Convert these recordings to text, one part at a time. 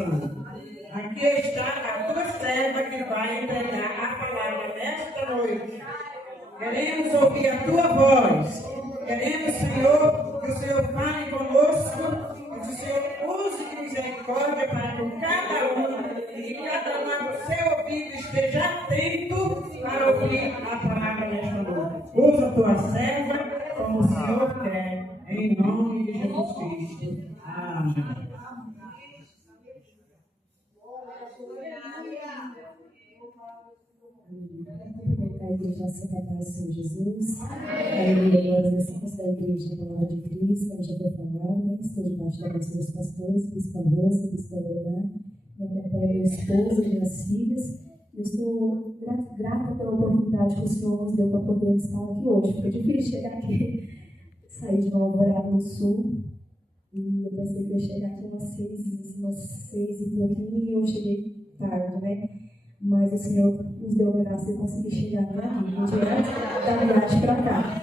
oração. Aqui está a tua serva que vai entregar a palavra nesta noite. Queremos ouvir a tua voz. Queremos, Senhor, que o Senhor fale conosco, que o Senhor use de misericórdia para com cada um e que cada um do seu ouvido esteja atento para ouvir a palavra nesta noite. Usa a tua serva como o Senhor quer, em nome de Jesus Cristo. Amém. A igreja secretária do Senhor Jesus. Aleluia, glória a Deus da igreja da Palavra de Cristo, onde eu vou falar, né? Estou debaixo da voz dos meus pastores, Bispo Rosa, Bispo Leonardo, me acompanha meu esposo e minhas filhas. Eu estou grata pela oportunidade que o Senhor nos deu para poder estar aqui hoje. Foi difícil chegar aqui, sair de Nova Alvorada do Sul, e eu pensei que eu ia chegar aqui umas seis e pouquinho, e eu cheguei tarde, né? Mas o Senhor nos deu a graça de conseguir chegar aqui, diante da viagem para cá.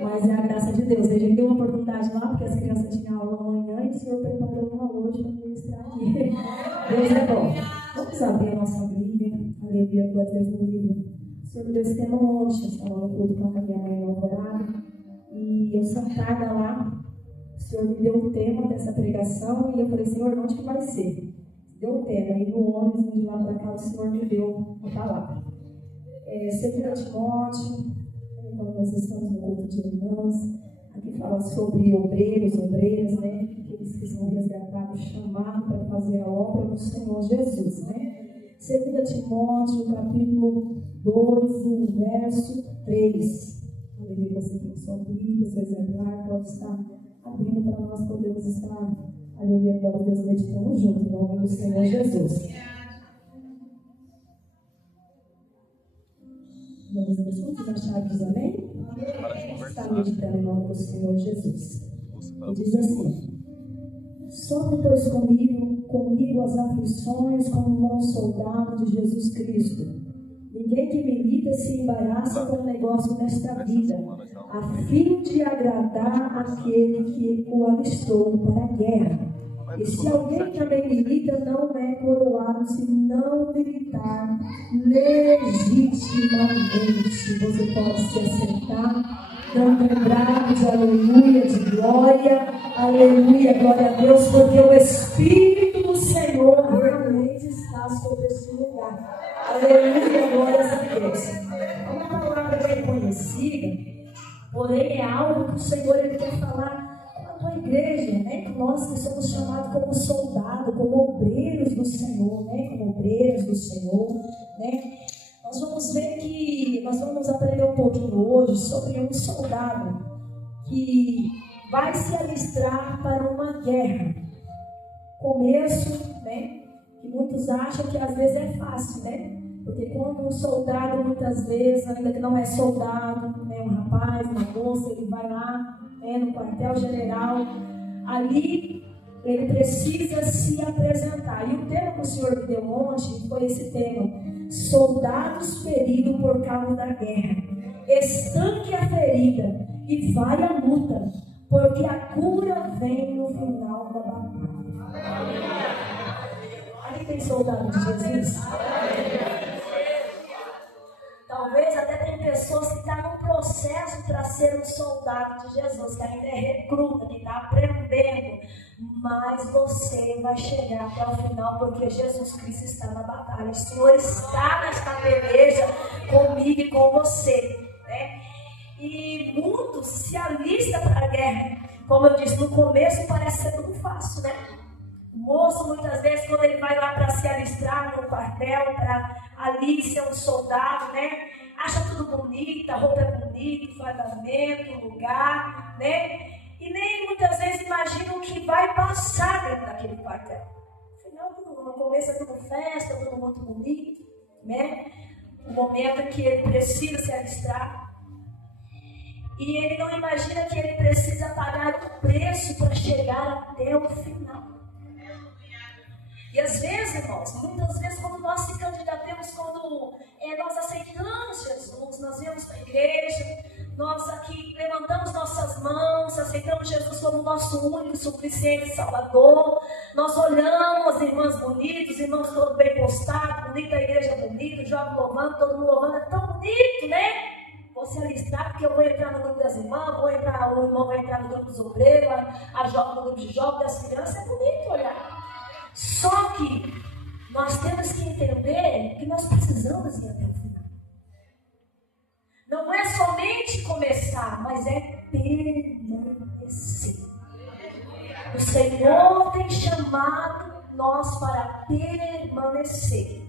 Mas é a graça de Deus. Ele deu uma oportunidade lá, porque as crianças tinham aula amanhã, e o Senhor preparou uma hoje para ministrar aqui. Deus é bom. Vamos abrir a nossa Bíblia. Aleluia, glória a Deus no livro. O Senhor me deu esse tema ontem, estava no culto com a minha mãe no horário. E eu sentada lá, o Senhor me deu o tema dessa pregação, e eu falei, Senhor, onde que vai ser? Deu o tema, aí no ônibus de lá para cá o Senhor me deu a palavra. 2 Timóteo, quando nós estamos no culto de irmãs, aqui fala sobre obreiros, obreiras, né? Aqueles que são resgatados, chamados para fazer a obra do Senhor Jesus, né? 2 Timóteo, capítulo 2, o verso 3. Aleluia, você tem sua Bíblia, seu exemplar, pode estar abrindo para nós podermos estar. Aleluia, glória a Deus, meditamos juntos, em nome do Senhor Jesus. Vamos ver juntos as chaves, amém? Está meditando em nome do Senhor Jesus. E diz assim: sofre, pois, comigo as aflições como um bom soldado de Jesus Cristo. Ninguém que milita se embaraça com o negócio nesta vida, a fim de agradar aquele que o alistou para a guerra. E se alguém também milita, não é coroado se não militar legitimamente. Você pode se assentar, dando brados, aleluia, de glória, aleluia, glória a Deus, porque o Espírito do Senhor realmente está sobre esse lugar. Aleluia, glória a Deus. É uma palavra bem conhecida, porém é algo que o Senhor ele quer falar com a igreja, né? Nós que somos chamados como soldados, como obreiros do Senhor, né? Como obreiros do Senhor, né? Nós vamos ver que nós vamos aprender um pouquinho hoje sobre um soldado que vai se alistar para uma guerra. Começo, né? Que muitos acham que às vezes é fácil, né? Porque quando um soldado, muitas vezes, ainda que não é soldado, né, um rapaz, uma moça, ele vai lá, né, no quartel-general, ali ele precisa se apresentar. E o tema que o Senhor me deu ontem foi esse tema: soldados feridos por causa da guerra. Estanque a ferida e vai à luta, porque a cura vem no final da batalha. Ali tem soldado de Jesus? Talvez até tem pessoas que estão no processo para ser um soldado de Jesus, que ainda é recruta, que está aprendendo, mas você vai chegar até o final, porque Jesus Cristo está na batalha. O Senhor está nesta peleja comigo e com você, né? E muitos se alistam para a guerra. Como eu disse, no começo parece ser tudo fácil, né? O moço, muitas vezes, quando ele vai lá para se alistar no quartel, para ali ser um soldado, né? Acha tudo bonito, a roupa é bonita, o fardamento, o lugar, né? E nem muitas vezes imagina o que vai passar dentro daquele quartel. Afinal, no começo é tudo festa, tudo muito bonito, né? O momento que ele precisa se alistar. E ele não imagina que ele precisa pagar o preço para chegar até o final. E às vezes, irmãos, muitas vezes quando nós se candidatamos, quando nós aceitamos Jesus, nós viemos para a igreja, nós aqui levantamos nossas mãos, aceitamos Jesus como nosso único, suficiente Salvador, Nós olhamos as irmãs bonitas, os irmãos todos bem postados, bonita a igreja bonita, o jovem louvando, todo mundo louvando, é tão bonito, né? Vou se alistar porque eu vou entrar no grupo das irmãs, o irmão vai entrar no grupo dos obreiros, a jovem no grupo de jovens, das crianças, é bonito olhar. Só que nós temos que entender que nós precisamos ir até o final. Não é somente começar, mas é permanecer. O Senhor tem chamado nós para permanecer.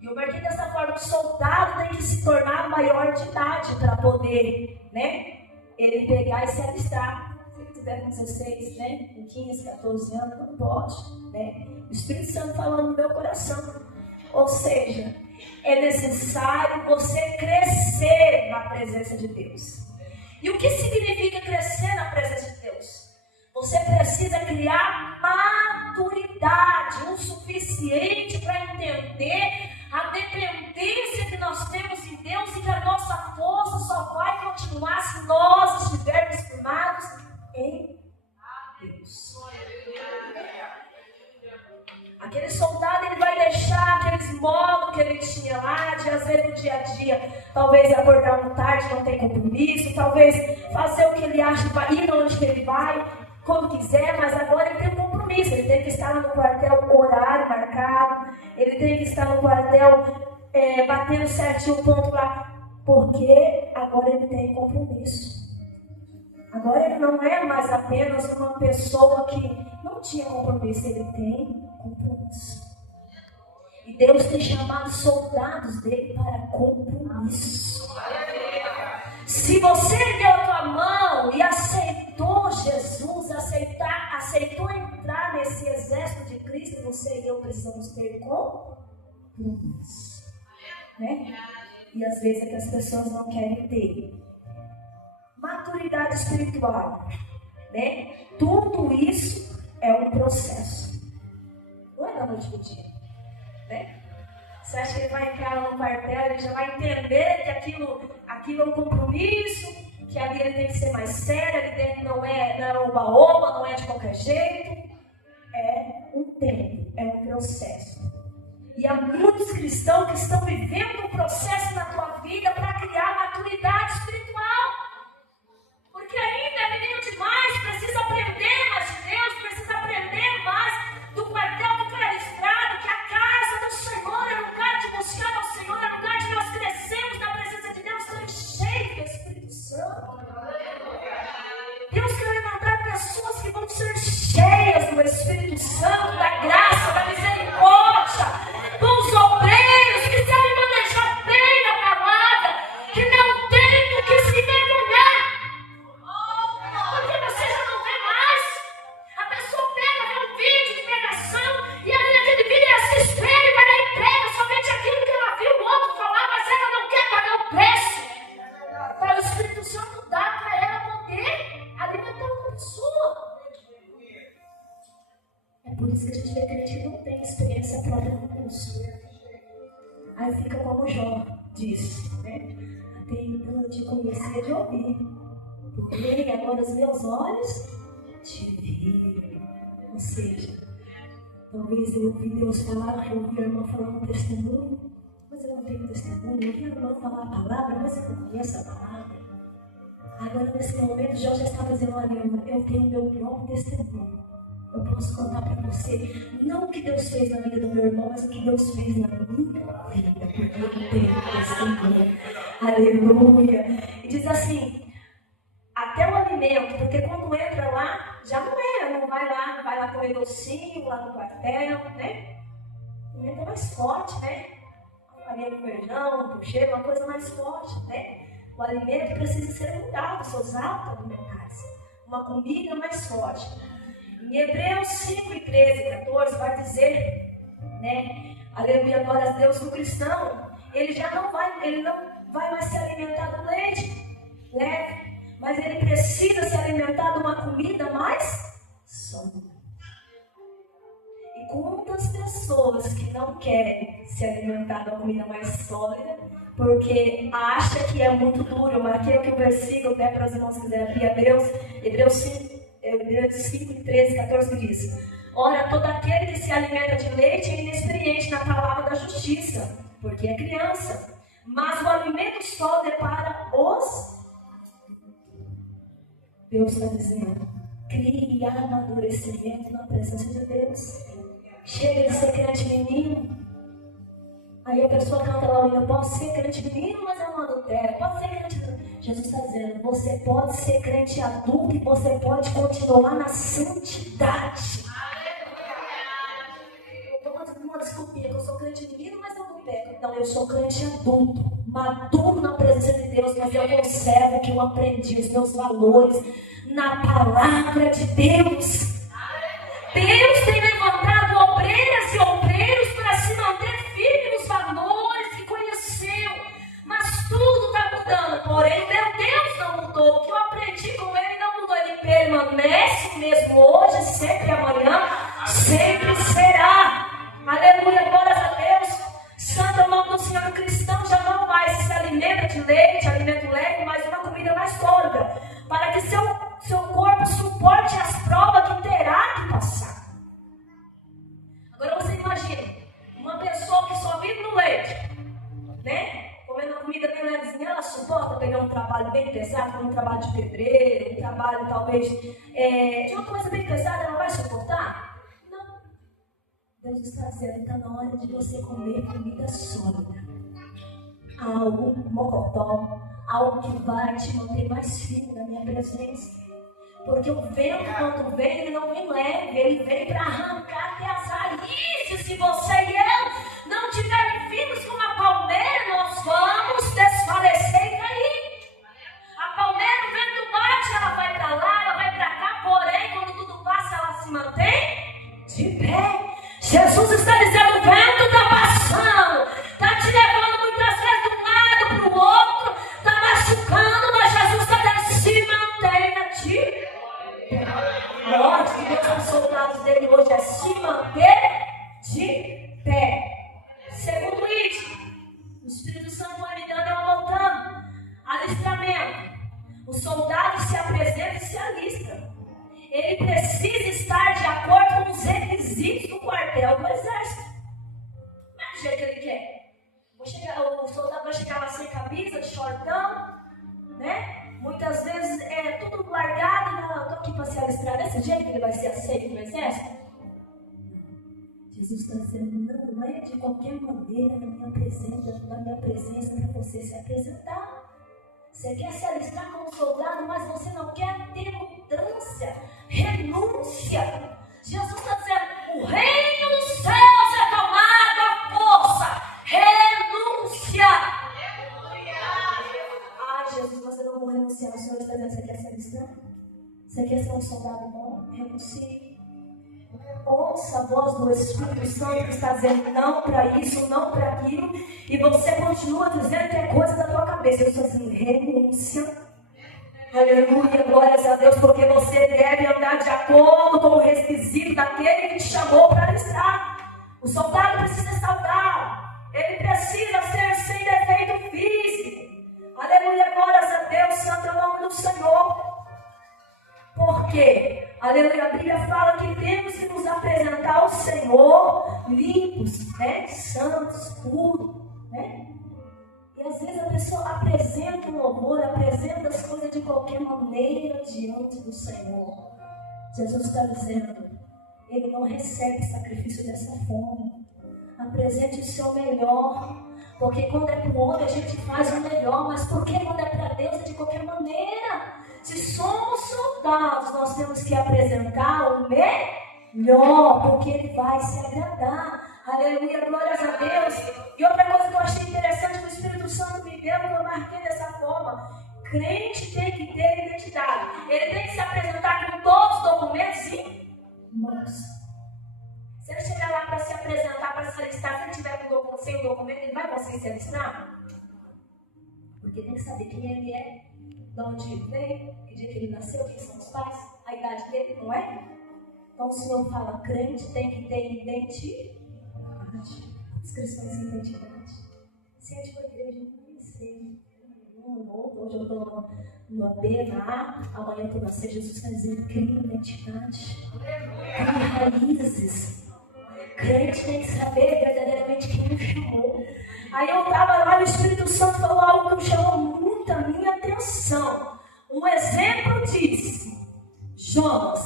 E eu marquei dessa forma que o soldado tem que se tornar maior de idade para poder, né, ele pegar e se alistar. Se ele tiver com 16, né, com 15, 14 anos, não pode, né? O Espírito Santo falando no meu coração. Ou seja, é necessário você crescer na presença de Deus. E o que significa crescer na presença de Deus? Você precisa criar maturidade o suficiente para entender a dependência que nós temos em Deus e que a nossa força só vai continuar se nós estivermos firmados em Deus. Aquele soldado, ele vai deixar aqueles modos que ele tinha lá, de às vezes no dia a dia, talvez acordar muito tarde, não tem compromisso, talvez fazer o que ele acha, ir onde que ele vai, quando quiser, mas agora ele tem um compromisso, ele tem que estar no quartel, horário marcado, ele tem que estar no quartel batendo certinho o ponto lá, porque agora ele tem compromisso. Agora ele não é mais apenas uma pessoa que não tinha compromisso, ele tem compromisso. E Deus tem chamado soldados dele para compromisso. Se você deu a tua mão e aceitou Jesus, aceitou entrar nesse exército de Cristo, você e eu precisamos ter compromisso, né? E às vezes é que as pessoas não querem ter maturidade espiritual, né? Tudo isso é um processo, não é da noite pro dia, né? Você acha que ele vai entrar no quartel, ele já vai entender que aquilo é um compromisso, que ali ele tem que ser mais sério, ali dentro não é oba-oba, não é de qualquer jeito. É um tempo, é um processo. E há muitos cristãos que estão vivendo um processo na tua vida para criar maturidade espiritual. Porque ainda é menino demais, precisa aprender mais de Deus, precisa aprender mais do quartel que foi alistrado, que a casa do Senhor é lugar de buscar ao Senhor, é lugar de nós crescermos na presença de Deus, tão cheio do Espírito Santo. Deus quer levantar pessoas que vão ser cheias do Espírito Santo, da graça, da misericórdia, dos obreiros que sabem manejar bem a palavra, que não tem do que se envergonhar. Porque você já não vê mais. A pessoa pega, vê um vídeo de pregação e ali naquele vídeo ela se espelha e vai lá e prega somente aquilo que ela viu o outro falar, mas ela não quer pagar o preço. Para o Espírito Santo dar para ela poder alimentar uma pessoa. É por isso que a gente vê crente que não tem experiência própria com Deus. Aí fica como Jó disse, né? Até então eu te conhecia de ouvir. Porém, agora os meus olhos te viram. Ou seja, talvez eu ouvi Deus falar, eu ouvi a irmã falar um testemunho, mas eu não tenho testemunho. Eu ouvi a irmã falar a palavra, mas eu não conheço a palavra. Agora, nesse momento, Jó já estava dizendo: olha, eu tenho meu próprio testemunho. Eu posso contar para você, não o que Deus fez na vida do meu irmão, mas o que Deus fez na minha vida, porque eu tenho testemunho. Aleluia. E diz assim, até o alimento, porque quando entra lá, já não vai lá comer docinho, lá no quartel, né? O alimento é mais forte, né? Farinha com feijão, puxê, uma coisa mais forte, né? O alimento precisa ser mudado, seus hábitos alimentares. Uma comida mais forte. Em Hebreus 5, 13 e 14 vai dizer, né? Aleluia, glória a Deus, o cristão, ele não vai mais se alimentar do leite leve, mas ele precisa se alimentar de uma comida mais sólida. E quantas pessoas que não querem se alimentar de uma comida mais sólida, porque acha que é muito duro. Eu marquei aqui o versículo, né, para os irmãos que quiserem abrir, Hebreus 5, 13, 14 diz: Ora, todo aquele que se alimenta de leite é inexperiente na palavra da justiça, porque é criança. Mas o alimento sólido é para os... Deus está dizendo, crie amadurecimento na presença de Deus. Chega de ser crente menino. Aí a pessoa canta lá, eu posso ser crente menino, mas eu não adultero. Pode ser crente... Jesus está dizendo, você pode ser crente adulto e você pode continuar na santidade. Uma desculpinha, que eu sou crente menino, mas eu não peco. Não, eu sou crente adulto, maduro na presença de Deus, mas eu conservo o que eu aprendi, os meus valores na palavra de Deus. Deus tem levantado obreiras e obreiros para se manter firme nos valores que conheceu, mas tudo está mudando. Porém, meu Deus não mudou. O que eu aprendi com Ele não mudou. Ele permanece o mesmo hoje, sempre amanhã, sempre será. Aleluia, glórias a Deus. Santo é o nome do Senhor. O cristão já não mais se alimenta de leite, alimento leve, mas uma comida mais sólida, para que seu corpo suporte as provas que terá que passar. Agora você imagina, uma pessoa que só vive no leite, né? Comendo uma comida bem levezinha, ela suporta pegar um trabalho bem pesado, como um trabalho de pedreiro, um trabalho talvez de uma coisa bem pesada, ela vai suportar? Deus está dizendo, está na hora de você comer comida sólida. Algo mocotó, algo que vai te manter mais firme na minha presença. Porque o vento, quando vem, ele não vem leve, ele vem para arrancar até as raízes. Se você e eu não estiverem firmes como a palmeira, nós vamos desfalecer e cair. A palmeira, o vento bate, ela vai para lá, ela vai para cá, porém, quando tudo passa, ela se mantém de pé. Jesus está dizendo, o vento está passando, está te levando muitas vezes de um lado para o outro, está machucando, mas Jesus está dizendo, se mantenha de pé. A ordem que Deus para os soldados dele hoje é se manter de pé. Segundo item, o Espírito Santo vai me dando e eu voltando. Alistamento. O soldado se apresenta e se alista. Ele precisa estar de acordo com os requisitos do quartel do exército. Não é do jeito que ele quer. O soldado vai chegar lá sem camisa, de shortão, né? Muitas vezes é tudo largado. Não, eu estou aqui para se alistar desse jeito que ele vai ser aceito no exército. Jesus está dizendo, não é de qualquer maneira na minha presença para você se apresentar. Você quer se alistar como soldado, mas você não quer ter mudança, renúncia. Jesus está dizendo, o reino dos céus é tomado à força, renúncia. Ai, Jesus, você não vai renunciar. O Senhor está dizendo, você quer se alistar? Você quer ser um soldado bom? Renuncie. Ouça a voz do Espírito Santo que está dizendo não para isso, não para aquilo, e você continua dizendo que é coisa da tua cabeça. Eu estou dizendo renúncia. Aleluia, glórias a Deus, porque você deve andar de acordo com o requisito daquele que te chamou para estar. O soldado precisa estar saudável, ele precisa ser sem defeito físico. Aleluia, glórias a Deus, santo é o nome do Senhor. Por quê? Aleluia, a Bíblia fala que temos que nos apresentar ao Senhor limpos, né? Santos, puros, né? E às vezes a pessoa apresenta o louvor, apresenta as coisas de qualquer maneira diante do Senhor. Jesus está dizendo, Ele não recebe sacrifício dessa forma. Apresente o seu melhor, porque quando é para o homem a gente faz o melhor, mas porque quando é para Deus é de qualquer maneira. Se somos soldados, nós temos que apresentar o melhor, porque Ele vai se agradar. Aleluia, glórias a Deus. E outra coisa que eu achei interessante, que o Espírito Santo me deu, que eu marquei dessa forma. Crente tem que ter identidade. Ele tem que se apresentar com todos os documentos em mãos. Se ele chegar lá para se apresentar, para se alistar, se ele tiver sem o documento, ele vai conseguir se alistar? Porque tem que saber quem ele é, de onde ele veio, que dia que ele nasceu, quem são os pais, a idade dele, não é? Então o Senhor fala, crente tem que ter identidade. Os cristãos têm identidade. Se a gente for igreja, eu não conheci. Hoje eu estou no B, na A, amanhã eu estou na C. Jesus está dizendo, cria identidade. Cria raízes. Crente tem que saber verdadeiramente quem o chamou. Aí eu estava lá e o Espírito Santo falou algo que me chamou muito a minha atenção. Um exemplo disse, Jonas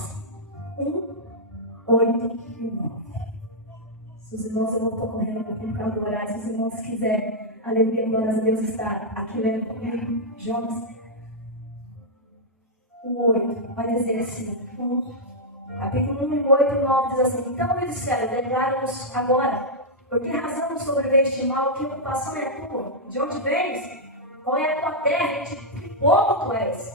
1:8 e 9. Se os irmãos, eu não estou correndo por causa do horário, se os irmãos quiserem, aleluia, glórias a Deus, está aqui lendo comigo, Jonas 1:8, vai dizer assim, capítulo 1, 8 e 9 diz assim, então me disseram, declara-nos agora, por que razão nos sobreveio este mal, que ocupação é a tua? De onde vens? Qual é a tua terra? De que povo tu és?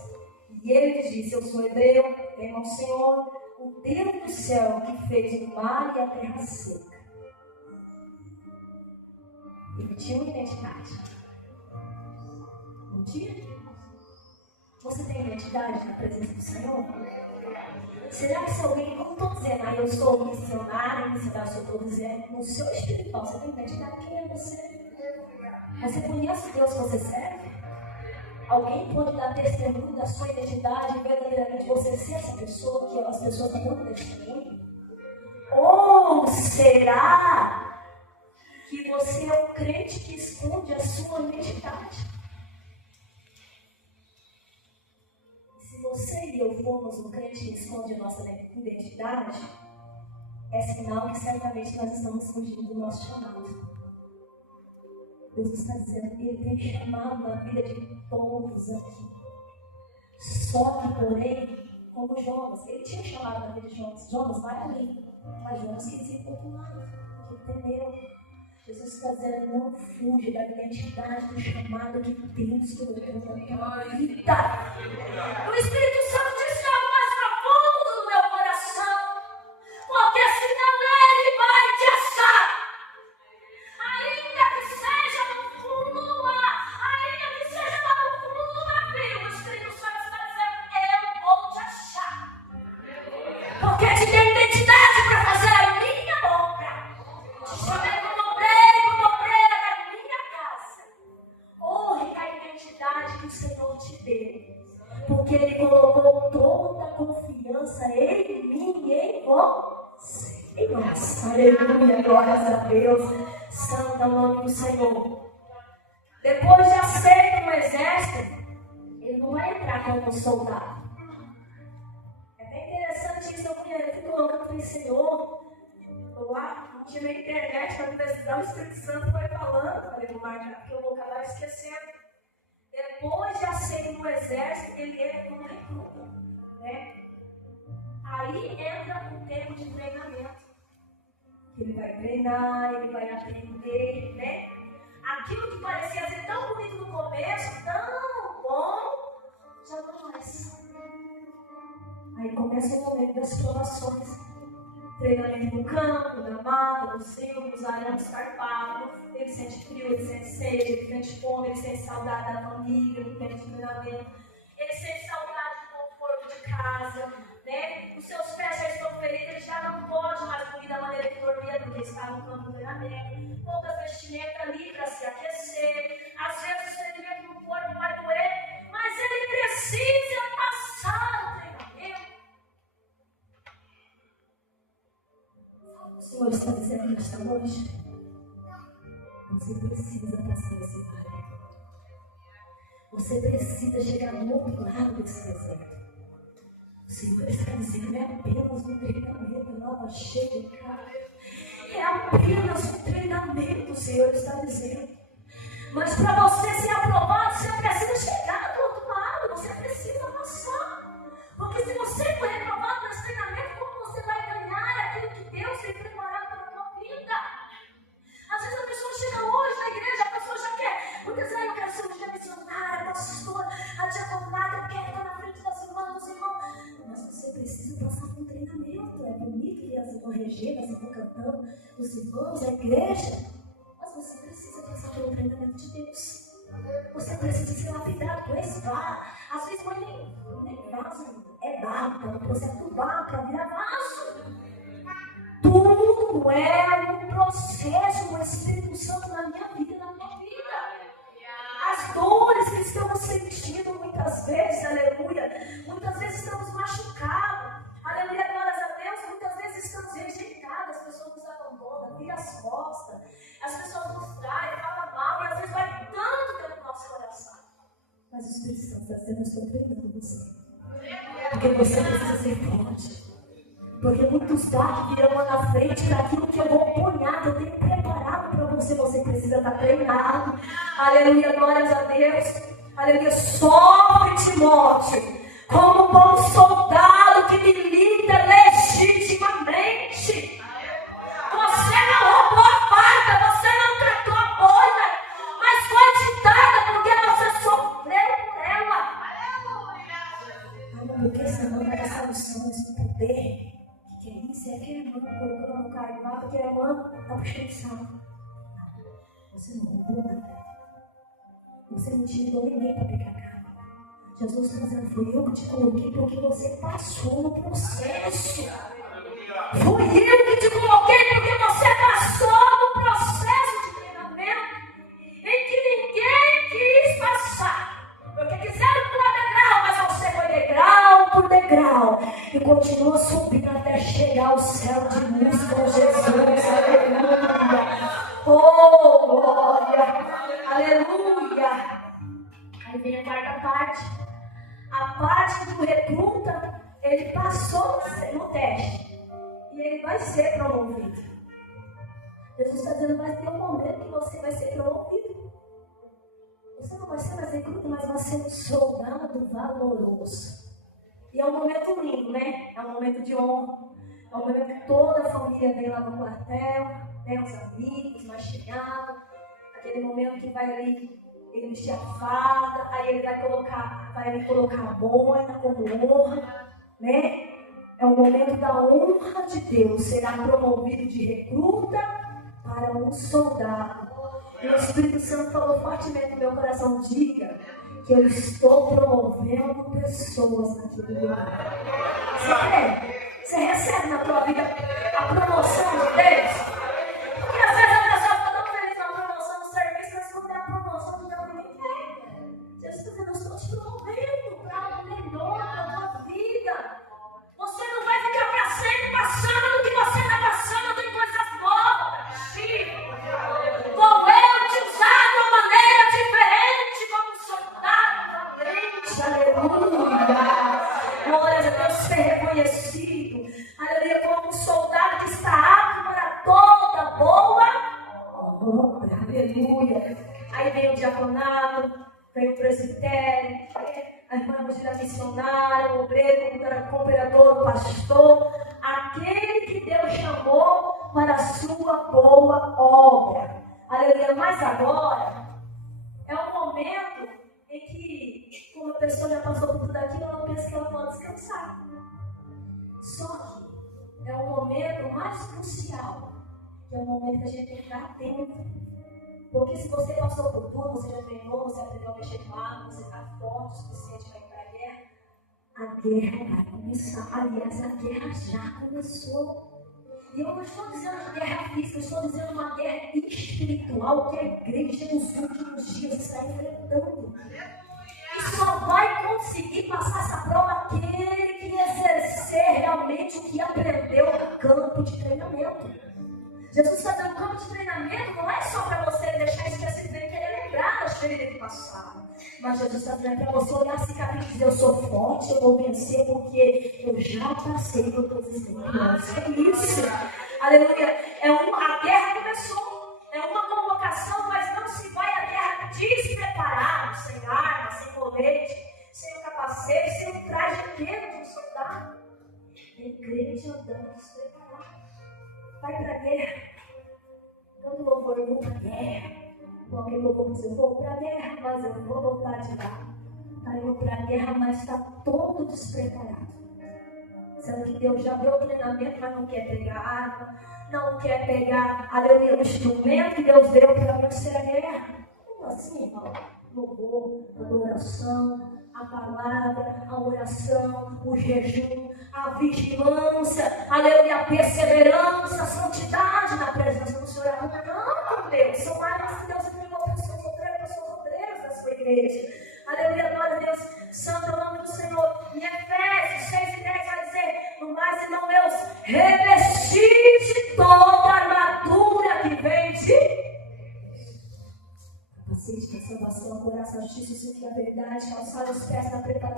E ele lhes disse, eu sou hebreu, temo ao Senhor, o Deus do céu, que fez o mar e a terra seca. Ele tinha uma identidade. Não tinha? Você tem identidade na presença do Senhor? Será que se alguém, não estou dizendo, eu sou missionário, missionário, eu estou dizendo, no seu espiritual, você tem identidade? Quem é você? Você conhece o Deus que você serve? Alguém pode dar testemunho da sua identidade e verdadeiramente você ser essa pessoa que as pessoas estão dando testemunho? Ou será que você é um crente que esconde a sua identidade? Se você e eu formos um crente que esconde a nossa identidade, é sinal que certamente nós estamos fugindo do nosso chamado. Deus está dizendo que Ele tem chamado na vida de todos aqui. Só que, porém, como Jonas, Ele tinha chamado na vida de Jonas. Jonas, vai ali. Mas Jonas quis ir para outro lado, porque entendeu? Jesus está dizendo, não fuja da identidade do chamado que Deus colocou na tua vida. O Espírito Santo disse algo mais profundo do meu coração, porque senão Ele vai te achar. Ainda que seja no fundo do mar, ainda que seja lá no fundo do navio, o Espírito Santo está dizendo, eu vou te achar. Porque te dei identidade para fazer a minha obra. Te chamei como obreira da minha casa. Honre a identidade que o Senhor te deu. Porque Ele colocou toda a confiança em mim e em você. Nossa, aleluia, glórias a Deus. Santo é o nome do Senhor. Depois de aceito no exército, ele não vai entrar como soldado. É bem interessante isso. Eu fui colocando, falei, Senhor, eu lá, não tive a internet para precisar, o Espírito Santo foi falando. Falei, no mar, porque eu vou acabar esquecendo. Depois de aceito no exército, ele entra como recruta, né? Aí entra um tempo de treinamento. Ele vai treinar, ele vai aprender, né? Aquilo que parecia ser tão bonito no começo, tão bom, já não mais. Aí começa o momento das provações. Treinamento no campo, na mata, no frio, nos arames escarpados. Ele sente frio, ele sente sede, ele sente fome, ele sente saudade da família, no tempo de treinamento. Ele sente saudade do conforto de casa, né? Os seus pés já estão feridos, ele já não pode mais dormir da maneira que dormia, porque está no campo de treinamento. Poucas vestimentas ali para se aquecer. Às vezes o ferimento no corpo vai doer, mas ele precisa passar o treinamento. O Senhor está dizendo nesta noite, você precisa passar esse vale. Você precisa chegar no outro lado desse deserto. O Senhor está dizendo, é apenas um treinamento, nova cheia de cara. É apenas um treinamento, o Senhor está dizendo. Mas para você ser aprovado, você precisa chegar do outro lado, você precisa passar. Porque se você for reprovado nesse treinamento, como você vai ganhar aquilo que Deus tem preparado para a tua vida? Às vezes a pessoa chega hoje na igreja, a pessoa já quer, muitas vezes eu quero ser um dia missionária, pastora, a diaconada, eu quero estar na frente das irmãs, dos irmãos. Mas você precisa passar por um treinamento. É bonito que as irmãs regendo, as irmãs cantando, os irmãos, a igreja. Mas você precisa passar pelo treinamento de Deus. Você precisa ser lapidado por esse barro. Às vezes não é nem vaso, é barro, está no processo do barro para virar vaso. Tudo é um processo do Espírito Santo na minha vida e na tua vida. As dores que estamos sentindo muitas vezes, aleluia, muitas vezes estamos machucados, aleluia, glórias a Deus, muitas vezes estamos as costas, as pessoas nos traem, falam mal, e às vezes vai tanto dentro do nosso coração. Mas o Espírito Santo está dizendo: eu estou treinando você. Porque você precisa ser forte. Porque muitos dardos virão lá na frente para aquilo que eu vou apoiar, que eu tenho preparado para você. Você precisa estar treinado. Aleluia, glórias a Deus. Aleluia, sofre, Timóteo, como um bom soldado que milita legitimamente. Você não roubou a faca, você não tratou a boina, mas foi ditada porque você sofreu por ela. Porque essa irmã vai passar os sonhos do poder. Que é isso? É que a irmã colocou no carnaval, porque a irmã está puxando saco. Você não roubou nada. Você não intimidou ninguém para pegar carne. Jesus está dizendo: fui eu que te coloquei porque você passou no processo. Fui eu que te coloquei porque você passou no processo de treinamento em que ninguém quis passar. Porque quiseram pular degrau, mas você foi degrau por degrau e continua subindo até chegar ao céu de luz com Jesus. Aleluia. Oh, glória. Aleluia. Aí vem a quarta parte. A parte do recruta, ele passou no teste. E ele vai ser promovido. Jesus está dizendo: vai ter um momento que você vai ser promovido. Você não vai ser mais recruta, mas vai ser um soldado valoroso. E é um momento lindo, né? É um momento de honra. É um momento que toda a família vem lá no quartel, né? Os amigos mais chegados. Aquele momento que vai ali, ele vestir a farda, aí ele vai colocar a boina como honra, né? É o momento da honra de Deus. Será promovido de recruta para um soldado. E o Espírito Santo falou fortemente no meu coração: diga que eu estou promovendo pessoas naquele lugar. Você crê? Você recebe na tua vida a promoção de Deus? Porque às vezes a pessoa fica tão feliz na promoção do serviço, mas quando é a promoção de Deus, ninguém quer. Jesus está dizendo: eu estou te promovendo para algo melhor na tua vida. Você não vai ficar para sempre passando do que você está passando em coisas novas. Vou eu te usar de uma maneira diferente, como um soldado valente. Aleluia. Glória a Deus, ser reconhecido. Aleluia, como um soldado que está apto para toda boa obra. Aleluia. Aí vem o diaconato, vem o presbitério, a irmã da missionária, o obreiro, o cooperador, o pastor, aquele que Deus chamou para a sua boa obra. Aleluia. Mas agora é um momento em que, como a pessoa já passou por tudo aquilo, ela pensa que ela pode descansar. Só que é o momento mais crucial, que é o momento que a gente tem que estar atento. Porque se você passou por tudo, você já treinou, você aprendeu a mexer com água, você está forte o suficiente para ir para a guerra vai começar. Aliás, a guerra já começou. E eu não estou dizendo de guerra física, eu estou dizendo uma guerra espiritual que a igreja nos últimos dias está enfrentando. E só vai conseguir passar essa prova aquele que exercer realmente o que aprendeu no campo de treinamento. Jesus está dando um campo de treinamento, não é só para você deixar esquecido e querer lembrar das feridas do passado. Mas Jesus está dizendo para você olhar a cicatriz e dizer: eu sou forte, eu vou vencer, porque eu já passei por todas as experiências. É isso. Aleluia. A guerra começou. É uma convocação, mas não se vai a guerra despreparado, sem arma, sem colete, sem o capacete, sem o traje inteiro de um soldado. É crente andando despreparado. Vai para a guerra. Quando louvor, eu vou para a guerra. Alguém louvor diz: eu vou para a guerra, mas eu vou voltar de lá. Está indo para a guerra, mas está todo despreparado. Sendo que Deus já deu o treinamento, mas não quer pegar arma, não quer pegar, aleluia, o instrumento que Deus deu para vencer a guerra. Como assim, irmão? Louvor, adoração, a palavra, a oração, o jejum, a vigilância, aleluia, a perseverança, a santidade na presença do Senhor. Não, Deus, são armas que Deus entregou para pessoas obreiras da sua igreja. Aleluia, glória a Deus, santo é o nome do Senhor. Em Efésios 6:10 vai dizer: no mais, irmão meus, revestir de toda a armadura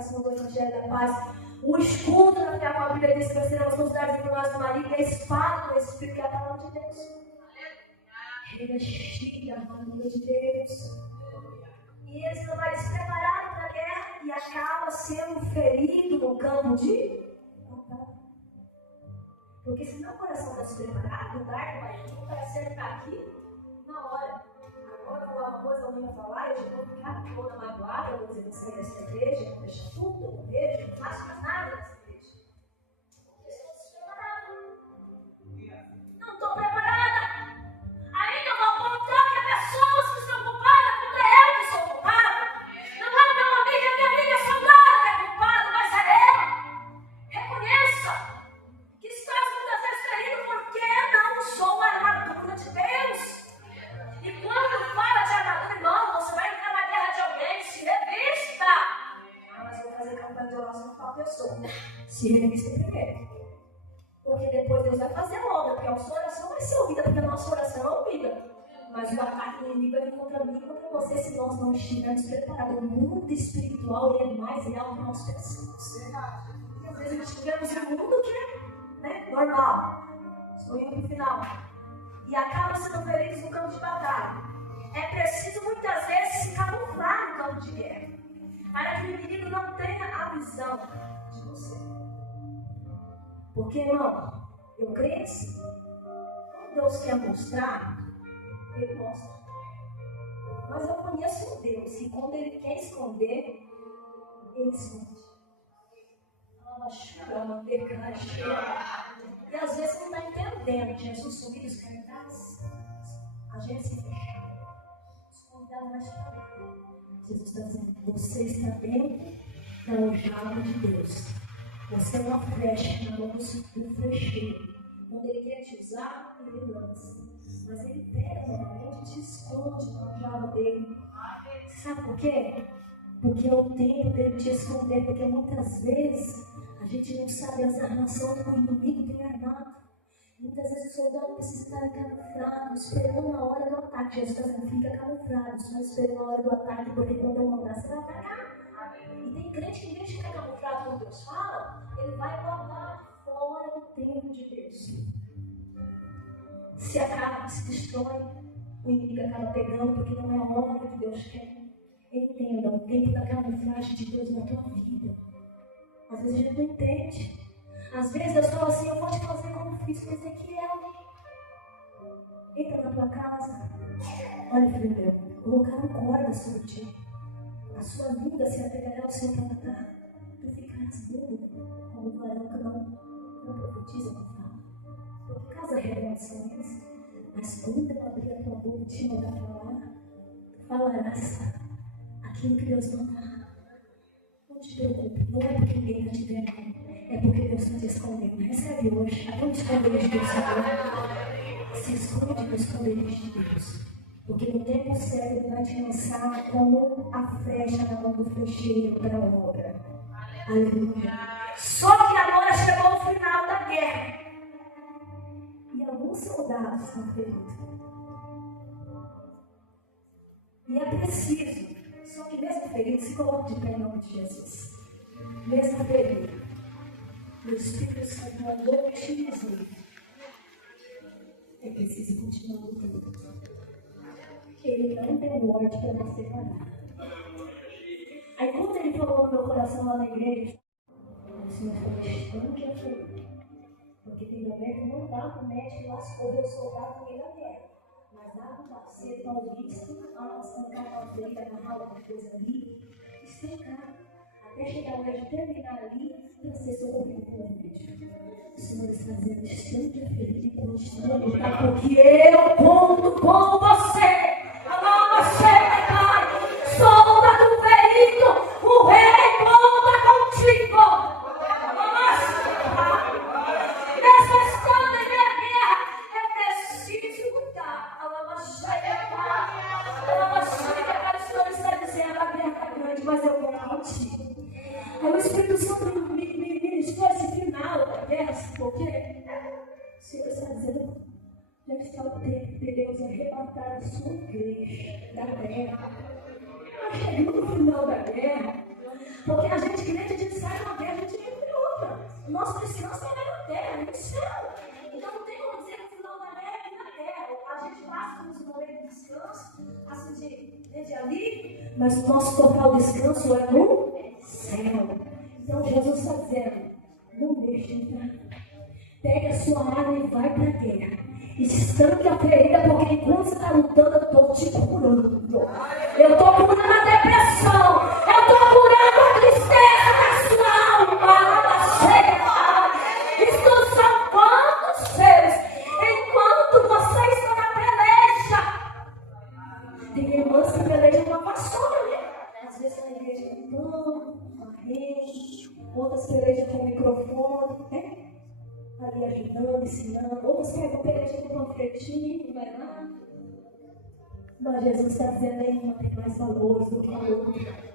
pregação do Evangelho da Paz. O escudo da fé, a Bíblia diz que vai ser as consideradas por nós do marido, e a espada do Espírito, que é a palavra de Deus. Revestida a armadura de Deus. E eles não vai se preparar para a guerra e acaba sendo ferido no campo de batalha. Porque se não o coração está se preparado, o dardo vai vir para acertar aqui na hora. Agora eu vou falar uma coisa, alguém vai falar, eu já vou ficar toda magoada, eu vou dizer, você nessa igreja, eu vou deixar tudo, eu não vejo, não faço mais nada nessa igreja. Porque eu não estou preparada. Não estou preparada. Ainda vou apontar que há pessoas que estão ocupadas quando é eu que sou ocupado. Não é meu amigo e minha amiga soldado que é culpado, mas é eu. Reconheça que estás muitas vezes ferido porque não sou a armadura de Deus. E quando fala de armadura, irmão, você vai entrar na guerra de alguém, se revista. Ah, mas eu vou fazer campanha de oração com tal pessoa. Se revista primeiro. Porque depois Deus vai fazer a obra, porque a sua oração vai ser ouvida, porque a nossa oração é ouvida. Mas o ataque do inimigo vai vir contra mim e contra você se nós não estivermos preparados. O mundo espiritual é mais real que nós pensamos. E às vezes a gente vivemos um mundo que é normal. Estou indo para o final. E acaba sendo feridos no campo de batalha. É preciso muitas vezes se camuflar no campo de guerra, para que o inimigo não tenha a visão de você. Porque, irmão, eu creio assim. Quando Deus quer mostrar, Ele mostra. Mas eu conheço um Deus que quando Ele quer esconder, Ele esconde. E às vezes você não está entendendo. Jesus subiu os cartazes, a gente se fechava. Os convidados mais falaram. Jesus está dizendo: você está dentro da aljava de Deus. Você é uma flecha na mão do flecheiro. Quando Ele quer te usar, Ele lança. Mas Ele pega novamente e te esconde na aljava dele. Sabe por quê? Porque é o tempo dele te esconder. Porque muitas vezes a gente não sabe as armações que o inimigo tem armado. Muitas vezes o soldado precisa estar camuflado, esperando a hora do ataque. Jesus está dizendo: fica camuflado, só esperando a hora do ataque, porque quando eu mandar, você vai atacar. E tem crente que, em vez de ficar camuflado quando Deus fala, ele vai botar fora do tempo de Deus. Se acaba, se destrói, o inimigo acaba pegando, porque não é a hora que Deus quer. Entenda, o tempo da camuflagem de Deus na tua vida. Às vezes a gente não entende. Às vezes Deus fala assim: eu vou te fazer como fiz com Ezequiel. Entra na tua casa. Olha, filho meu, colocaram corda sobre ti. A sua vida se apegará ao Senhor para matar. Tu ficarás mudo como um varão que não profetiza, não fala. Porque causa rebelde são eles. Mas quando eu abrir a tua boca e te mandar falar, tu falarás aquilo que Deus mandar. Não te preocupe, não é porque ninguém está te vendo. É porque Deus está te escondendo. Recebe hoje. Aonde esconder de Deus agora? Se esconde no esconderijo de Deus. Porque no tempo certo Ele vai te lançar como a flecha na mão do flecheiro para a obra. Aleluia. Só que agora chegou o final da guerra. E alguns soldados estão feridos. E é preciso. Só que mesmo ferido, se coloque de pé em nome de Jesus. Mesmo ferido. O Espírito Santo mandou te dizer: é preciso continuar lutando. Ele não deu ordem para você parar. Aí quando Ele falou no meu coração lá na igreja, o Senhor falou: estando que eu fui. Porque tem momento que não dá para o médico lá escolher o soldado no meio da guerra. Mas dá para você dar o risco, estancar uma ferida, agarrar alguma coisa ali, estancar. Até chegar a hora de terminar ali, para ser socorrido pelo médico. O Senhor está dizendo: estande a ferida e continue a lutar, porque eu conto com você. Alma cheia, Pai, soldado ferido, o Rei conta contigo. Nessa história da minha guerra, é preciso lutar. Alma cheia, Pai, alma cheia, Pai, o Senhor está dizendo: a guerra está grande, mas eu vou contigo. Aí o Espírito Santo me ministrou esse final da guerra, porque o Senhor está dizendo: já está o tempo de Deus arrebatar a sua igreja da guerra. Mas chegando no final da guerra, Porque a gente crente, a gente sai de uma terra, a gente entra em outra. O nosso descanso não é na terra, é no céu. Então não tem como dizer que o final da terra é aqui na terra. A gente passa por um momento de descanso, assim de alívio, mas o nosso total descanso é no céu. Então Jesus está dizendo, não deixe de entrar. Pega a sua arma e vai para a guerra. Estanque a ferida, porque enquanto você está lutando, eu estou te curando. Eu estou curando a depressão. Eu estou curando a tristeza da sua alma. Estou salvando os seus. Enquanto você está na peleja. Tem irmãs que pelejam com a vassoura, né? Às vezes na igreja cantando, varrendo. Outras pelejam com o microfone, né? Ali ajudando, ensinando, outros pegam pelejam com panfletinho, não é nada. Mas Jesus está dizendo aí, uma tem mais valores do que a outra.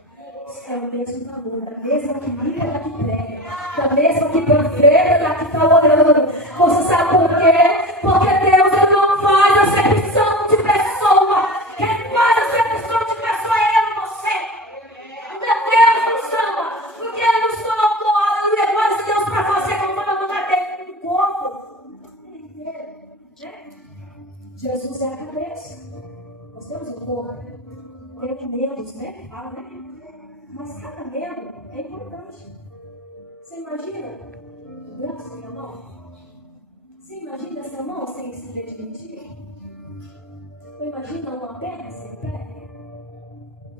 É o mesmo valor, da mesma que liga, da que prega, da mesma que panfleta, da que está orando. Você sabe por quê? Porque Deus não faz acepção de pessoa. Quem faz acepção de pessoa é eu e você. Deus nos ama, porque Ele nos colocou, aleluia, glória a Deus, para fazer como a vontade dele no corpo. Jesus é a cabeça. Nós temos o corpo. Tem membros, né? Fala, né? Mas cada membro é importante. Você imagina o braço sem a mão? Você imagina essa mão sem se admitir? Você imagina uma perna sem pé?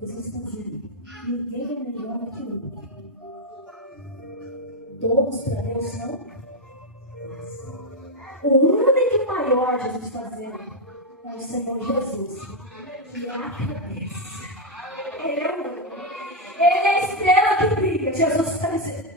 Jesus está dizendo, ninguém é melhor do que o outro. Todos para Deus são. O único maior, Jesus está dizendo, é o Senhor Jesus, que é a cabeça. Ele é a estrela que brilha, Jesus está dizendo.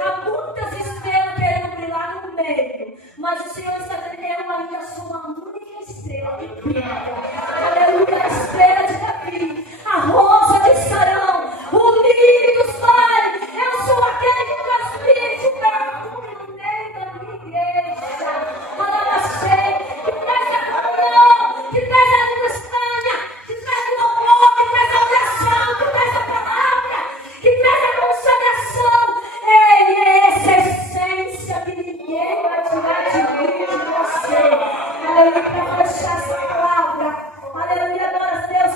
Há muitas estrelas querendo brilhar no meio, mas o Senhor está dizendo, eu ainda sou uma única estrela que brilha. Aleluia, a estrela de Davi, a rosa de Sarão, o lírio dos vales. Eu sou aquele que transmite o perfume no meio da minha igreja. Que traz a comunhão, que traz a língua estranha, que traz o louvor, que traz a oração, que traz a palavra, que traz a consagração. Ele é essa essência que ninguém vai tirar de mim, de você. Aleluia, para fechar essa palavra. Aleluia, glória a Deus.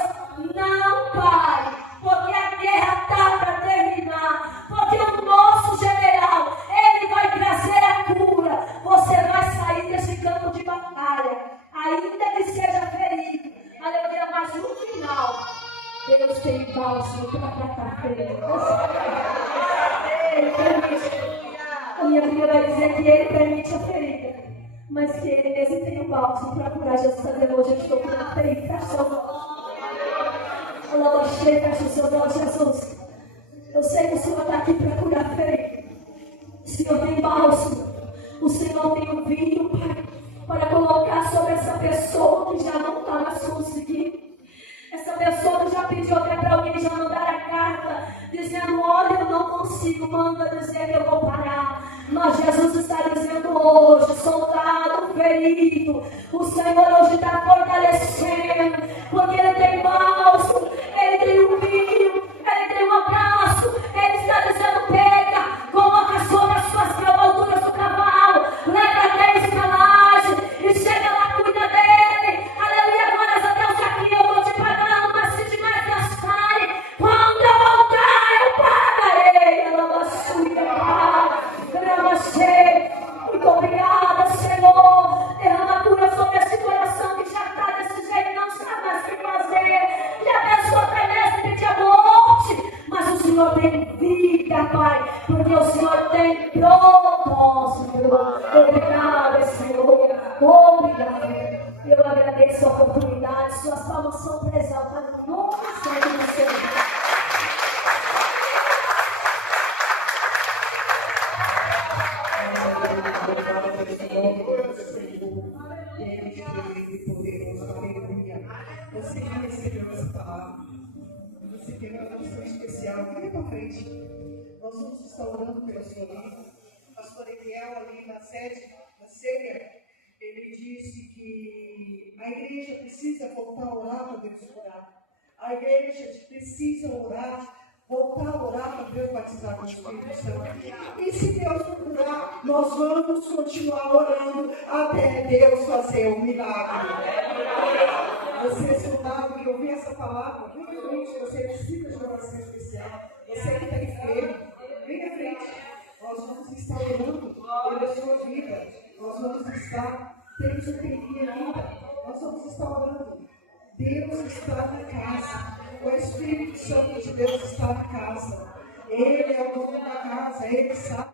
Não pare, porque a guerra está para terminar. Porque o nosso general, ele vai trazer a cura. Você vai sair desse campo de batalha, ainda que seja ferido. Aleluia, mas no final, Deus tem bálsamo para tratar feridas. Ele permite. A minha filha vai dizer que ele permite a ferida, mas que ele mesmo tem o bálsamo para curar. Jesus está dizendo, hoje eu estou curando ferida. Fecha seus olhos. Fecha os seus olhos, Jesus. Eu sei que o Senhor está aqui para curar ferida. O Senhor tem bálsamo. O Senhor tem um vinho, Pai, para colocar sobre essa pessoa que já não está mais conseguindo. Essa pessoa que já pediu até para alguém já mandar a carta, dizendo, olha, eu não consigo, manda dizer que eu vou parar. Mas Jesus está dizendo hoje, soldado ferido, o Senhor hoje está fortalecendo, porque Ele tem bálsamo, Ele tem um vinho, Ele tem um abraço, Ele está dizendo, pega, coloca sobre as suas cavalturas do cavalo, leva até a escalagem, e chega lá, cuida dele. Aleluia, glórias a Deus, aqui eu vou te pagar, mas se demais gastarem, quando eu voltar, eu pagarei. Ela vai muito obrigada, Senhor. Derrama cura sobre esse coração que já está desse jeito, não sabe mais o que fazer. Já pensou até mesmo pedir a morte, mas o Senhor tem vida, Pai, porque o Senhor tem propósito. Obrigada, Senhor. Obrigada. Eu agradeço a oportunidade. Suas palmas são para exaltar o nome do Senhor. Você que recebeu essa palavra, você tem uma oração especial, fique para frente. Nós vamos estar orando pela sua vida. O pastor Eviel, ali na sede, na ceia, ele disse que a igreja precisa voltar a orar para Deus curar. A igreja precisa orar voltar a orar para Deus batizar com o Espírito Santo. E se Deus não curar, nós vamos continuar orando até Deus fazer um milagre. Você, soldado, que ouviu essa palavra, vem à frente. Você precisa de oração especial. Você que está enfermo, vem à frente. Nós vamos estar orando pela sua vida. Nós vamos estar tendo UTI ainda. Nós vamos estar orando. Deus está na casa. O Espírito Santo de Deus está na casa. Ele é o dono da casa. Ele sabe.